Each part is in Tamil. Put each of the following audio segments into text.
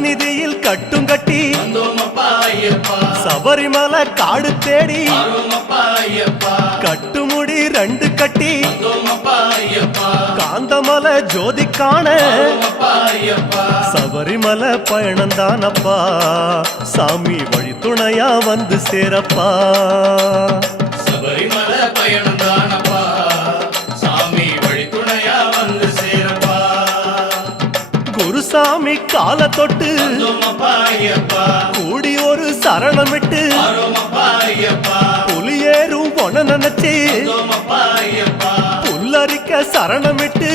சந்நிதியில் கட்டும் கட்டி சபரிமலை காடு தேடி கட்டுமுடி 2 கட்டி காந்தமலை ஜோதி காண சபரிமலை பயணந்தானப்பா சாமி வழி துணையா வந்து சேரப்பா. சபரிமலை பயணந்தானப்பா சாமி வழி துணையா வந்து சேரப்பா. குருசாமி கால தொட்டு கூடி ஒரு சரணமிட்டு புலியேறும் பொன நினைச்சு புல்லரிக்க சரணமிட்டு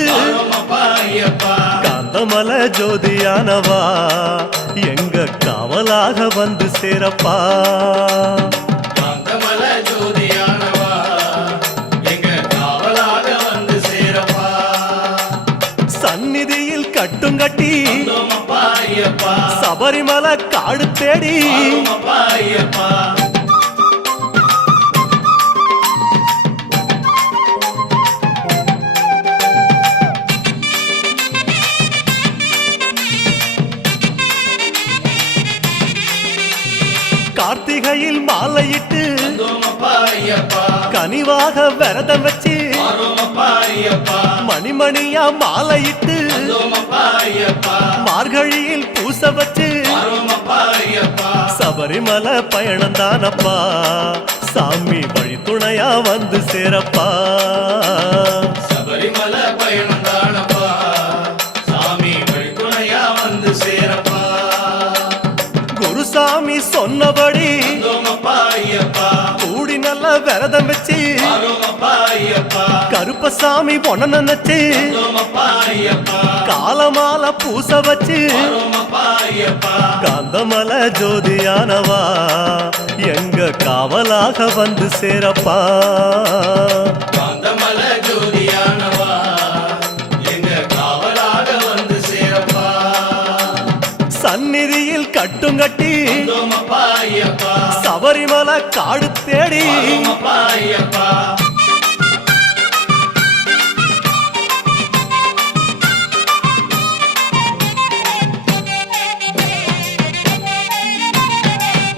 காந்தமலை ஜோதியானவா எங்க காவலாக வந்து சேரப்பா. காந்தமலை ஜோதியானவா எங்க காவலாக வந்து சேரப்பா. சந்நிதியில் கட்டும் கட்டி சபரிமலை காடு தேடி கார்த்திகையில் மாலையிட்டு கனிவாக விரதம் வச்சு மணிமணியா மாலையிட்டு மார்கழியில் பூச வச்சு சபரிமலை பயணந்தானப்பா சாமி வழி துணையா வந்து சேரப்பா. சபரிமலை பயணந்தானப்பா சாமி வழி துணையா வந்து சேரப்பா. குருசாமி சொன்னபடி கூடி நல்ல விரதம் வச்சு கருப்பசாமி பொன நினைச்சு காலமால பூச வச்சு காந்தமலை ஜோதியானவா எங்க காவலாக வந்து சேரப்பா. காந்தமலை ஜோதியானவா எங்க காவலாக வந்து சேரப்பா. சந்நிதியில் கட்டும் கட்டி சபரிமலை காடு தேடி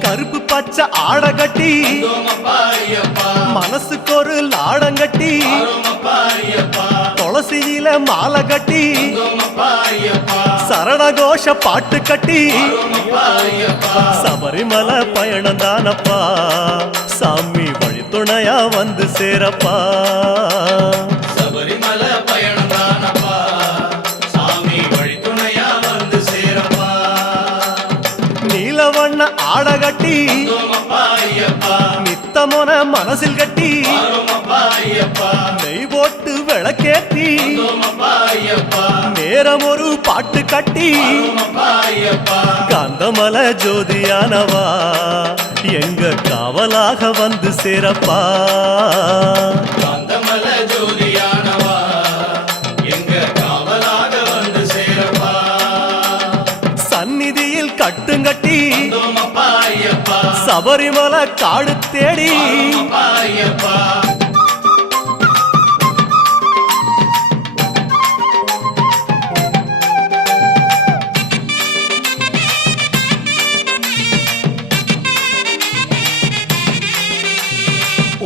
கருப்பு பச்சை ஆட கட்டி மனசுக்கு ஒரு லாடங்கட்டி துளசியில மாலை கட்டி சரணகோஷ பாட்டு கட்டி சபரிமலை பயணந்தானப்பா சாமி வழி துணையா வந்து சேரப்பா. சபரிமலை பயணந்தானப்பா சாமி வழி துணையா வந்து சேரப்பா. நீலவண்ண ஆட கட்டி நித்தமொன மனசில் கட்டி நெய் போட்டு விளக்கேத்தி நேரம் ஒரு பாட்டு கட்டி காந்தமலை ஜோதியானவா எங்க காவலாக வந்து சேரப்பா. காந்தமலை ஜோதியானவா எங்க காவலாக வந்து சேரப்பா. சந்நிதியில் கட்டுங்கட்டி சபரிமலை காடு தேடி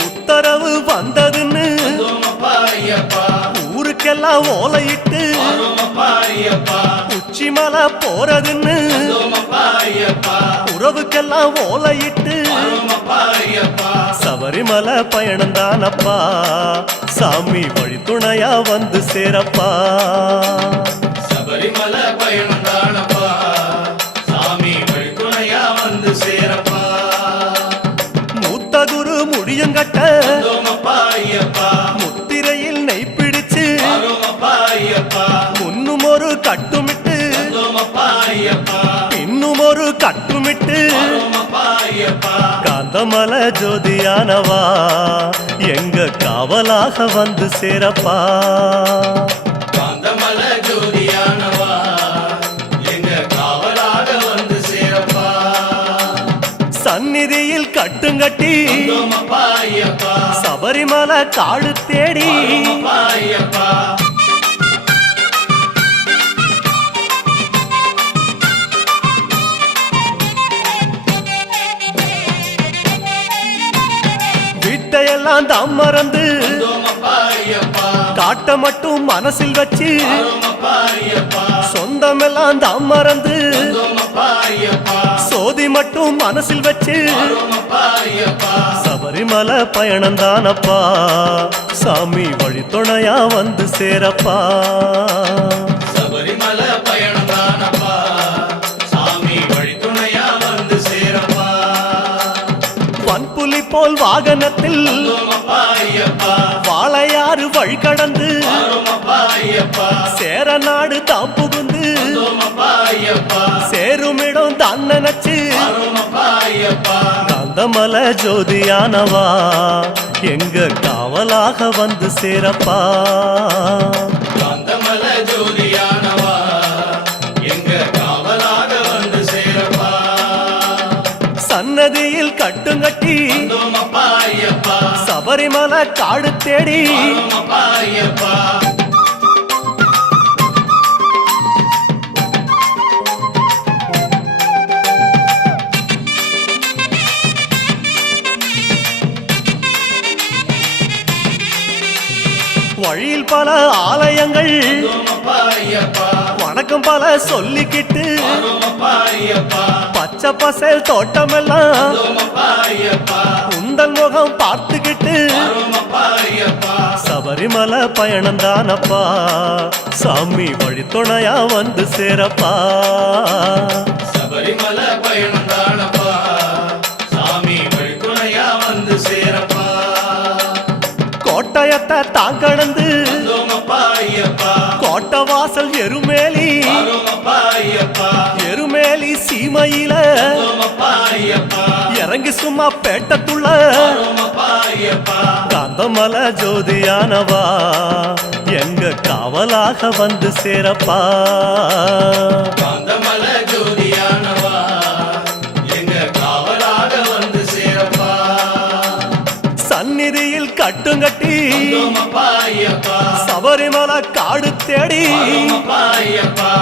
உத்தரவு வந்ததுன்னு ஊருக்கெல்லாம் ஓலையிட்டு உச்சிமலை போறதுன்னு உறவுக்கெல்லாம் ஓலையிட்டு சபரிமலை பயணந்தானப்பா சாமி வழி துணையா வந்து சேரப்பா. சபரிமலை பயணந்தானப்பா சாமி வழி துணையா வந்து சேரப்பா. மூத்த குரு முடியங்கட்ட முத்திரையில் நெய் பிடிச்சு முன்னும் ஒரு கட்டுமிட்டு பின்னும் ஒரு கட்டுமிட்டு காந்தமலை ஜோதியானவா எங்க காவலாக வந்து சேரப்பா. காந்தமலை ஜோதியானவா எங்க காவலாக வந்து சேரப்பா. சந்நிதியில் கட்டுங்கட்டி சபரிமலை காடு தேடி சுகமெல்லாம் தாம் மறந்து வந்தோமப்பா ஐயப்பா காட்ட மட்டும் மனசில் வச்சு வரோமப்பா ஐயப்பா சொந்தமெல்லாம் தாம் மறந்து வந்தோமப்பா ஐயப்பா சோதி மட்டும் மனசில் வச்சு வரோமப்பா ஐயப்பா சபரிமலை பயணம் தானப்பா சாமி வழித்துணையா வந்து சேரப்பா சபரிமலை பயணம் தானப்பா சாமி வழித்துணையா வந்து சேரப்பா வன்புலி போல் வாகனத்தில் வந்தோமப்பா ஐயப்பா வாழையாறு வழி கடந்து வரோமப்பா ஐயப்பா சேர நாடு தாம் புகுந்து வந்தோமப்பா ஐயப்பா சேருமிடம் தான் நினைச்சு வரோமப்பா ஐயப்பா காந்தமலை ஜோதியானவா எங்க காவலாக வந்து சேரப்பா காந்தமல ஜோதியானவா எங்க காவலாக வந்து சேரப்பா சன்னதியில் கட்டுங்கட்டி வந்தோமப்பா ஐயப்பா சபரிமலை காடு தேடி வரோமப்பா ஐயப்பா வழியில் பல ஆலயங்கள் வந்தோமப்பா ஐயப்பா வணக்கம் பல சொல்லிக்கிட்டு வரோமப்பா ஐயப்பா பச்சை பசேல் தோட்டமெல்லாம் வந்தோமப்பா ஐயப்பா உந்தன் முகம் பார்த்துக்கிட்டு வரோமப்பா ஐயப்பா சபரிமலை பயணம் தானப்பா சாமி வழித்துணையா வந்து சேரப்பா சபரிமலை பயணம் தானப்பா சாமி வழித்துணையா வந்து சேரப்பா கோட்டயத்தை தான் கடந்து வந்தோமப்பா ஐயப்பா கோட்டை வாசல் எருமேலி வரோமப்பா ஐயப்பா எருமேலி சீமையில வந்தோமப்பா ஐயப்பா இறங்கி சும்மா பேட்டத்துள்ள வரோமப்பா ஐயப்பா காந்தமலை ஜோதியானவா எங்க காவலாக வந்து சேரப்பா காந்தமல ஜோதியானவா எங்க காவலாக வந்து சேரப்பா சந்நிதியில் கட்டுங்கட்டி வந்தோமப்பா ஐயப்பா சபரிமலை காடு தேடி வரோமப்பா ஐயப்பா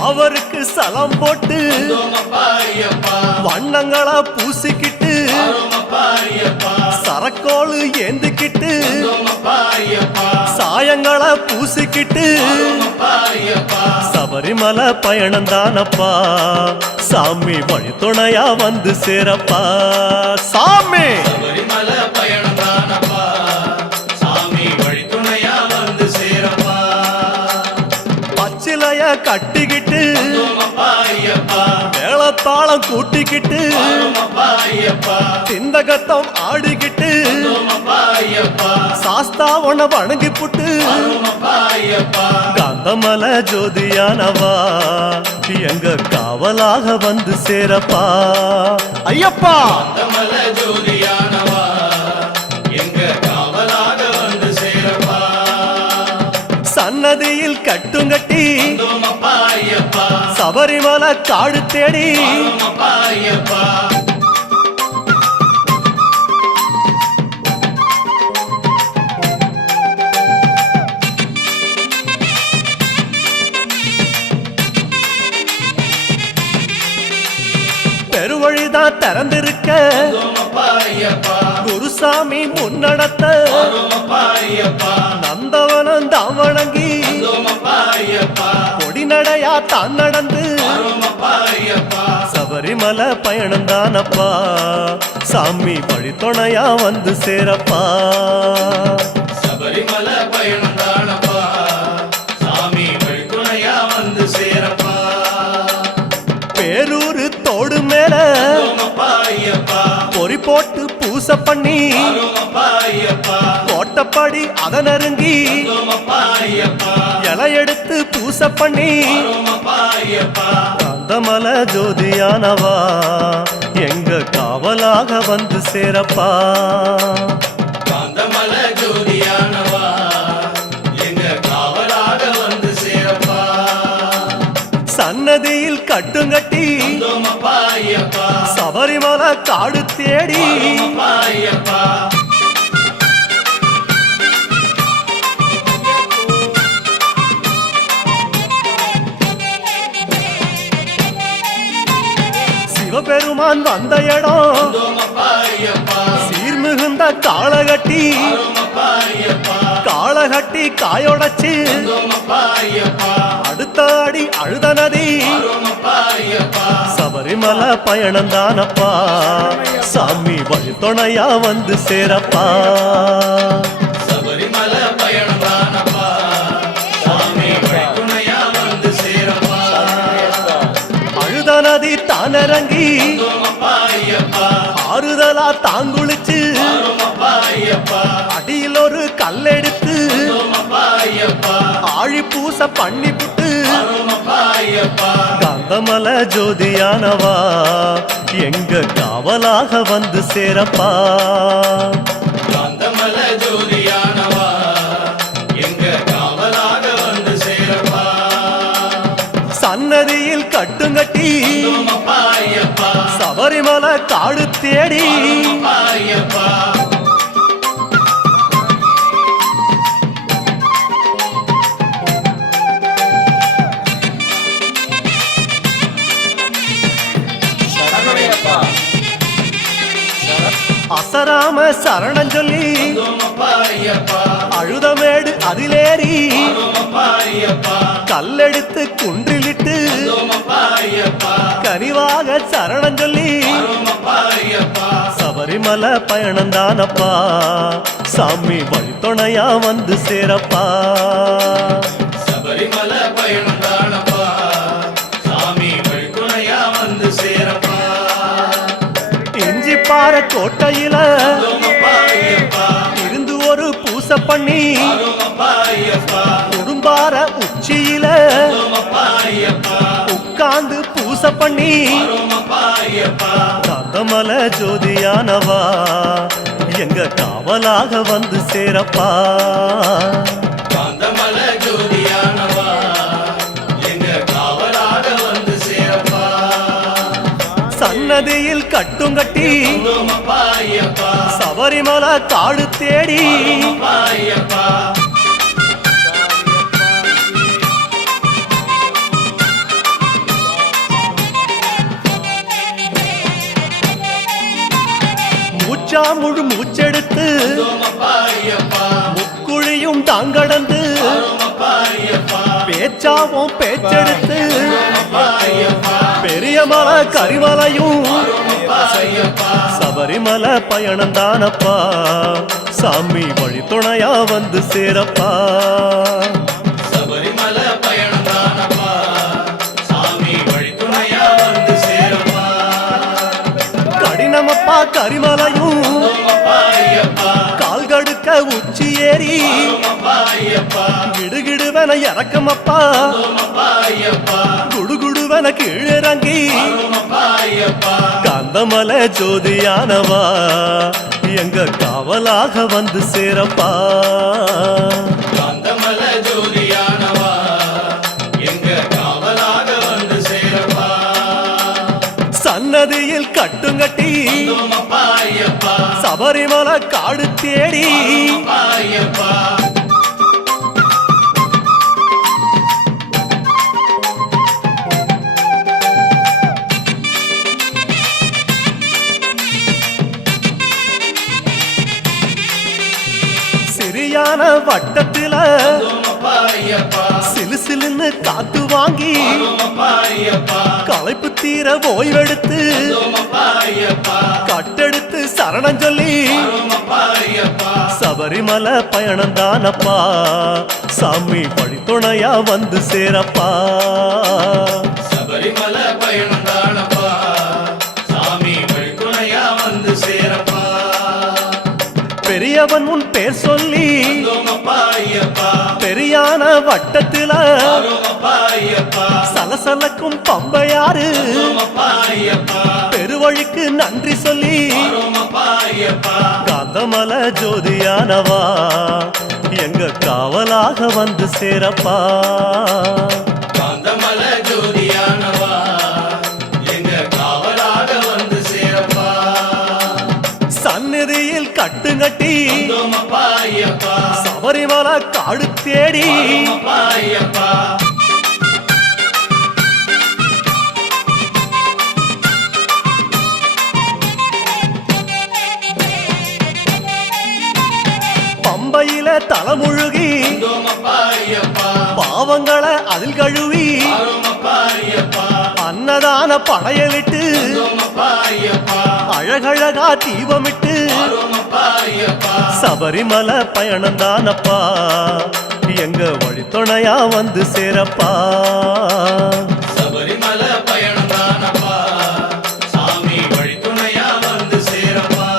அவருக்கு சலம் போட்டு வந்தோமப்பா ஐயப்பா வண்ணங்களை பூசிக்கிட்டு வரோமப்பா ஐயப்பா சரக்கோளு ஏந்திக்கிட்டு வந்தோமப்பா ஐயப்பா சாயங்களை பூசிக்கிட்டு வரோமப்பா ஐயப்பா சபரிமலை பயணம் தானப்பா சாமி வழித்துணையா வந்து சேரப்பா சாமி சபரிமலை பயணம் தானப்பா சாமி வழித்துணையா வந்து சேரப்பா பச்சிலைய கட்டிக்கிட்டு வந்தோமப்பா ஐயப்பா மேளத்தாளம் கூட்டிக்கிட்டு வரோமப்பா ஐயப்பா சிந்தகத்தம் ஆடிக்கிட்டு வந்தோமப்பா ஐயப்பா சாஸ்தாவன வணங்கி புட்டு வரோமப்பா ஐயப்பா காந்தமலை ஜோதியானவா எங்க காவலாக வந்து சேரப்பா ஐயப்பா காந்தமல ஜோதியானவா எங்க காவலாக வந்து சேரப்பா சன்னதியில் கட்டுங்கட்டி வந்தோமப்பா ஐயப்பா சபரிமலை காடு தேடி வரோமப்பா ஐயப்பா பெருவழிதான் திறந்திருக்க வந்தோமப்பா ஐயப்பா குருசாமி முன்னடத்த வரோமப்பா ஐயப்பா நந்தவனம் தான் வணங்கி வந்தோமப்பா ஐயப்பா கொடிநடையா தான் நடந்து வரோமப்பா ஐயப்பா சபரிமலை பயணம் தானப்பா சாமி வழித்துணையா வந்து சேரப்பா சபரிமலை பயணம் தானப்பா சாமி வழித்துணையா வந்து சேரப்பா பேரூரு தோடு மேல வந்தோமப்பா ஐயப்பா பொறி போட்டு பூசை பண்ணி வரோமப்பா ஐயப்பா கோட்டப்படி அதை நெருங்கி வந்தோமப்பா ஐயப்பா இலை எடுத்து பூசை பண்ணி வரோமப்பா ஐயப்பா காந்தமலை ஜோதியானவா எங்க காவலாக வந்து சேரப்பா காந்தமல ஜோதியானவா எங்க காவலாக வந்து சேரப்பா சன்னதியில் கட்டுங்கட்டி வந்தோமப்பா ஐயப்பா சபரிமலை காடு தேடி வரோமப்பா ஐயப்பா ஐயப்பன் வந்த இடம் வந்தோமப்பா ஐயப்பா சீர்மிகுந்த காளகட்டி வந்தோமப்பா ஐயப்பா காளகட்டி காயொடச்சு வந்தோமப்பா ஐயப்பா அடுத்த அடி அழுத நதி வந்தோமப்பா ஐயப்பா சபரிமலை பயணம் தானப்பா சாமி வழித்துணையா வந்து சேரப்பா சபரிமலை பயணம் தானப்பா சாமி வழித்துணையா வந்து சேரப்பா அழுத நதி தானிறங்கி வந்தோமப்பா ஐயப்பா ஆறுதலா தாங்குளிச்சு வந்தோமப்பா ஐயப்பா அடியில் ஒரு கல்லெடுத்து வந்தோமப்பா ஐயப்பா ஆழி பூச பண்ணி புட்டு வந்தோமப்பா ஐயப்பா காந்தமல ஜோதியானவா எங்க காவலாக வந்து சேரப்பா காந்தமல ஜோதியானவா எங்க காவலாக வந்து சேரப்பா சன்னதியில் கட்டுங்கட்டி வந்தோமப்பா ஐயப்பா சபரிமலை காடு தேடி வந்தோமப்பா ஐயப்பா அசராம சரணம் சொல்லி வந்தோமப்பா ஐயப்பா அழுதமேடு அதிலேறி வந்தோமப்பா ஐயப்பா கல்லெடுத்து குன்றிலிட்டு வந்தோமப்பா ஐயப்பா கனிவாக சரணம் சொல்லி வந்தோமப்பா ஐயப்பா சபரிமலை பயணம் தானப்பா சாமி வழித்துணையா வந்து சேரப்பா சபரிமலை பயணம் தானப்பா சாமி வழித்துணையா வந்து சேரப்பா இஞ்சிப்பாற கோட்டையில வந்தோமப்பா ஐயப்பா இருந்து ஒரு பூசை பண்ணி வந்தோமப்பா ஐயப்பா குடும்பார உச்சியில வந்தோமப்பா ஐயப்பா உட்கார்ந்து பூசை பண்ணி வந்தோமப்பா ஐயப்பா காந்தமல ஜோதியானவா எங்க காவலாக வந்து சேரப்பா காந்தமல ஜோதியானவா எங்க காவலாக வந்து சேரப்பா சன்னதியில் கட்டுங்கட்டி வந்தோமப்பா ஐயப்பா சபரிமலை காடு தேடி வந்தோமப்பா ஐயப்பா மூச்சா முழு மூச்செடுத்து வந்தோமப்பா ஐயப்பா முக்குழியும் தாங்கடந்து வந்தோமப்பா ஐயப்பா பேச்சாவும் பேச்செடுத்து வந்தோமப்பா ஐயப்பா பெரிய மலை கரிமலையும் வந்தோமப்பா ஐயப்பா சபரிமலை பயணம் தானப்பா சாமி வழித்துணையா வந்து சேரப்பா சபரிமலை பயணம் தானப்பா சாமி வழித்துணையா வந்து சேரப்பா கடினமப்பா கரிமலையும் வந்தோமப்பா ஐயப்பா கால்கடுக்க உச்சி ஏறி வந்தோமப்பா ஐயப்பா கிடுகிடுவன இறக்கமப்பா வந்தோமப்பா ஐயப்பா குடுகுடுவன கீழிறங்கி வந்தோமப்பா ஐயப்பா காந்தமல ஜோதியானவா எங்க காவலாக வந்து சேரப்பா காந்தமல ஜோதியானவா எங்க காவலாக வந்து சேரப்பா சன்னதியில் கட்டுங்கட்டி வந்தோமப்பா ஐயப்பா சபரிமலை காடு தேடி வந்தோமப்பா ஐயப்பா சிறியான வட்டத்தில வந்தோமப்பா ஐயப்பா சிலுசிலுன்னு காத்து வாங்கி வந்தோமப்பா ஐயப்பா களைப்பு தீர ஓய்வெடுத்து வந்தோமப்பா ஐயப்பா கட்டெடுத்து சரணம் சொல்லி வந்தோமப்பா ஐயப்பா சபரிமலை பயணம் தானப்பா சாமி வழித்துணையா வந்து சேரப்பா சபரிமலை பயணம் தானப்பா சாமி வழித்துணையா வந்து சேரப்பா பெரியவன் உன் பேர் சொல்லி வந்தோமப்பா ஐயப்பா பெரியான வட்டத்தில வந்தோமப்பா ஐயப்பா சலசலக்கும் பம்பையாறு வந்தோமப்பா ஐயப்பா பெருவழிக்கு நன்றி சொல்லி வந்தோமப்பா ஐயப்பா காந்தமல ஜோதியானவா எங்க காவலாக வந்து சேரப்பா காந்தமல ஜோதியானவா எங்க காவலாக வந்து சேரப்பா சந்நிதியில் கட்டுங்கட்டி வந்தோமப்பா ஐயப்பா சபரிமலை காடு தேடி வந்தோமப்பா ஐயப்பா பம்பையில தலைமுழுகி வந்தோமப்பா ஐயப்பா பாவங்களை அதில் கழுவி ஆரோமப்பா ஐயப்பா அன்னதான படையலிட்டு வந்தோமப்பா ஐயப்பா அழகழகா தீபமிட்டு ஆரோமப்பா ஐயப்பா சபரிமலை பயணம்தானப்பா எங்க வழித்துணையா வந்து சேரப்பா சபரிமலை பயணம் தானப்பா சாமி வழித்துணையா வந்து சேரப்பா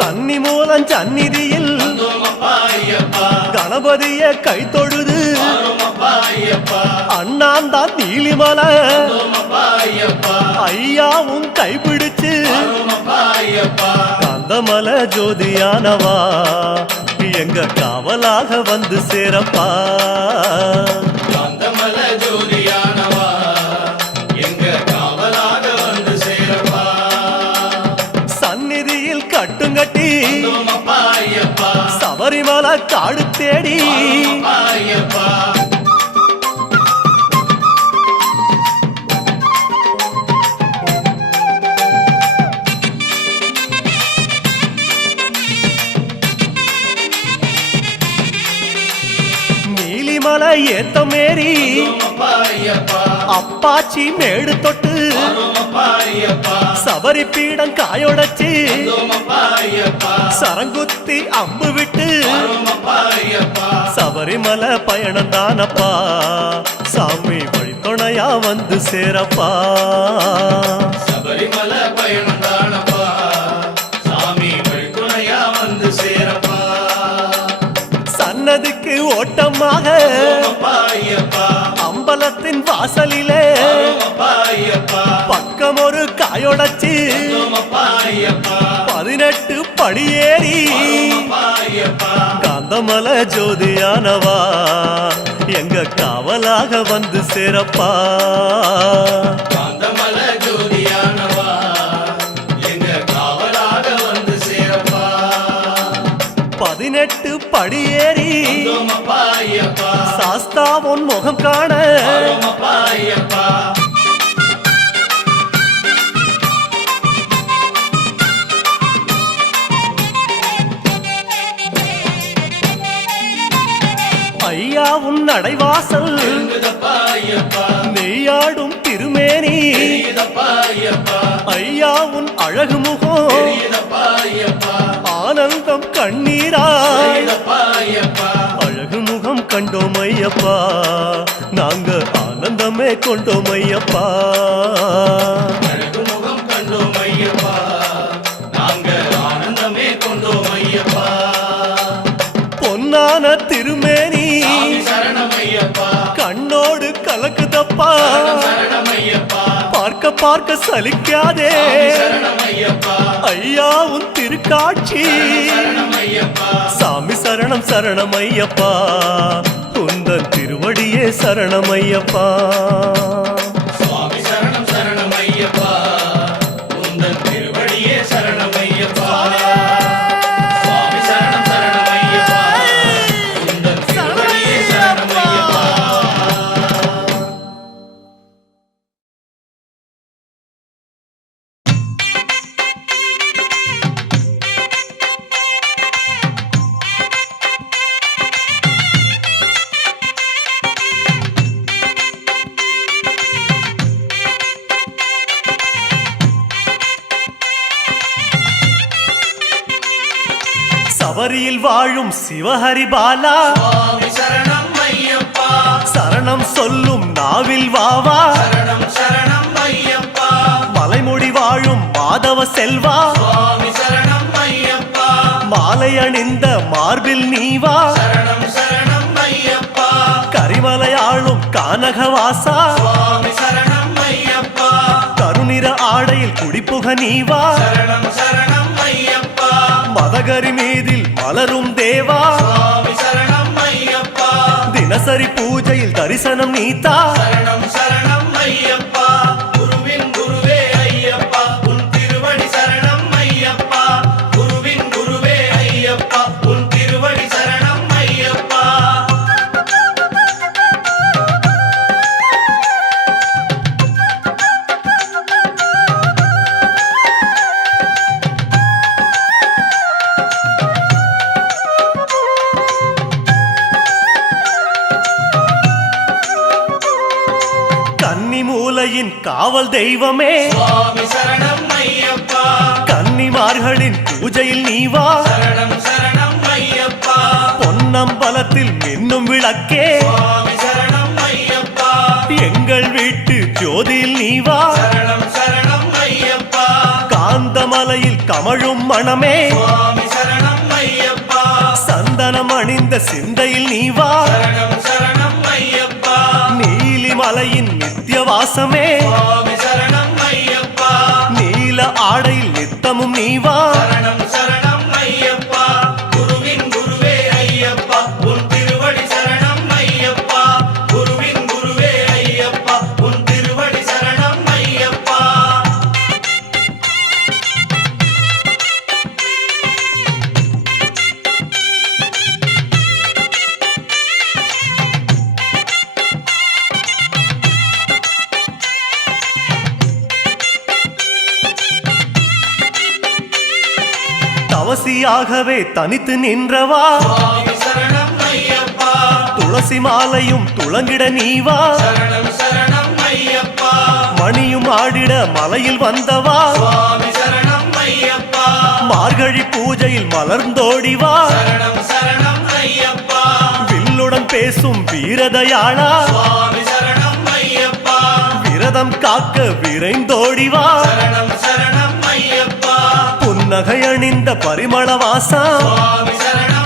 கன்னி மூலம் சந்நிதியில் வந்தோமப்பா ஐயப்பா கணபதிய கை தொழுது ஆரோமப்பா ஐயப்பா அண்ணாந்தான் நீலிமலை வந்தோமப்பா ஐயப்பா ஐயாவும் கைப்பிடிச்சு ஆரோமப்பா ஐயப்பா கந்தமல ஜோதியானவா எங்க காவலாக வந்து சேரப்பா காந்தமல ஜோதியானவா எங்க காவலாக வந்து சேரப்பா சந்நிதியில் கட்டுங்கட்டி வந்தோமப்பா ஐயப்பா சபரிமலை காடு தேடி ஆரோமப்பா ஐயப்பா நீலிமலை ஏத்த மேரி வந்தோமப்பா ஐயப்பா அப்பாச்சி மேடு தொட்டு ஆரோமப்பா ஐயப்பா சபரி பீடம் காயொடச்சு வந்தோமப்பா ஐயப்பா சரங்குத்தி அம்பு விட்டு ஆரோமப்பா ஐயப்பா சபரிமலை பயணம் தானப்பா சாமி வழித்துணையா வந்து சேரப்பா சபரிமலை பயணம் தானப்பா சாமி வழித்துணையா வந்து சேரப்பா சன்னதிக்கு ஓட்டமாக வந்தோமப்பா ஐயப்பா அம்பலத்தின் வாசலிலே ஆரோமப்பா ஐயப்பா பக்கம் ஒரு காயொடச்சு வந்தோமப்பா ஐயப்பா 18 படியேறி ஆரோமப்பா ஐயப்பா காந்தமல ஜோதியானவா எங்க காவலாக வந்து சேரப்பா காந்தமல ஜோதியானவா எங்க காவலாக வந்து சேரப்பா 18 படியேறி வந்தோமப்பா ஐயப்பா சாஸ்தாவன் முகம் காண ஆரோமப்பா ஐயப்பா ஐயா உன் நடைவாசல் இருந்ததப்பா ஐயப்பா நெய்யாடும் திருமேனி தெரியுதப்பா ஐயப்பா ஐயா உன் அழகு முகம் தெரியுதப்பா ஐயப்பா ஆனந்தம் கண்ணீராய் தெரியுதப்பா ஐயப்பா அழகு முகம் கண்டோம் ஐயப்பா நாங்க ஆனந்தமே கொண்டோம் ஐயப்பா அழகு முகம் கண்டோம் ஐயப்பா நாங்க ஆனந்தமே கொண்டோம் ஐயப்பா பொன்னான திருமேனி சாமி சரணம் ஐயப்பா கண்ணோடு கலக்குதப்பா சரணம் சரணம் ஐயப்பா பார்க்க பார்க்க சலிக்காதே சாமி சரணம் ஐயப்பா ஐயா உன் திருக்காட்சி சரணம் ஐயப்பா சாமி சரணம் சரணம் ஐயப்பா உந்தன் திருவடியே சரணம் ஐயப்பா சுவாமி சரணம் சரணம் ஐயப்பா உந்தன் திருவடியே சரணம் ஐயப்பா சுவாமி சரணம் சரணம் ஐயப்பா உந்தன் திருவடியே சரணம் ஐயப்பா சபரியில் வாழும் சிவஹரி பாலா சுவாமி சரணம் ஐயப்பா சரணம் சொல்லும் நாவில் வாவா சரணம் சரணம் ஐயப்பா மலைமுடி வாழும் மாதவ செல்வா சுவாமி சரணம் ஐயப்பா மாலை அணிந்த மார்பில் நீவா சரணம் சரணம் ஐயப்பா கரிமலை ஆளும் கானகவாசா சுவாமி சரணம் ஐயப்பா கருநிற ஆடையில் குடிப்புக நீவா சரணம் சரணம் ஐயப்பா மதகரி மீதில் மலரும் தேவா சுவாமி சரணம் ஐயப்பா தினசரி பூஜையில் தரிசனம் நீத்தா சரணம் சரணம் ஐயப்பா குருவின் குருவே ஐயப்பா உன் திருவடி சரணம் ஐயப்பா குருவின் குருவே ஐயப்பா உன் திருவடி சரணம் ஐயப்பா காவல் தெய்வமே சுவாமி சரணம் ஐயப்பா கன்னிமார்களின் பூஜையில் நீ வா சரணம் சரணம் ஐயப்பா பொன்னம்பலத்தில் மின்னும் விளக்கே சுவாமி சரணம் ஐயப்பா எங்கள் வீட்டு ஜோதியில் நீ வா சரணம் சரணம் ஐயப்பா காந்தமலையில் கமழும் மணமே சுவாமி சரணம் ஐயப்பா சந்தனம் அணிந்த சிந்தையில் நீ வா சரணம் சரணம் ஐயப்பா நீலிமலையின் நித்தியவாசமே சுவாமி சரணம் ஐயப்பா நீல ஆடையில் நித்தமும் நீ வா சரணம் சரணம் ஐயப்பா குருவின் குருவே ஐயப்பா உன் திருவடி சரணம் ஐயப்பா குருவின் குருவே ஐயப்பா உன் திருவடி சரணம் ஐயப்பா தவசியாகவே தனித்து நின்றவா சுவாமி சரணம் ஐயப்பா துளசி மாலையும் துளங்கிட நீ வா சரணம் சரணம் ஐயப்பா மணியும் ஆடிட மலையில் வந்தவா சுவாமி சரணம் ஐயப்பா மார்கழி பூஜையில் மலர்ந்தோடி வா சரணம் சரணம் ஐயப்பா வில்லுடன் பேசும் வீரதயாளா சுவாமி சரணம் ஐயப்பா விரதம் காக்க விரைந்தோடி வா சரணம் சரணம் ஐயப்பா புன்னகை அணிந்த பரிமள வாசா சுவாமி சரணம்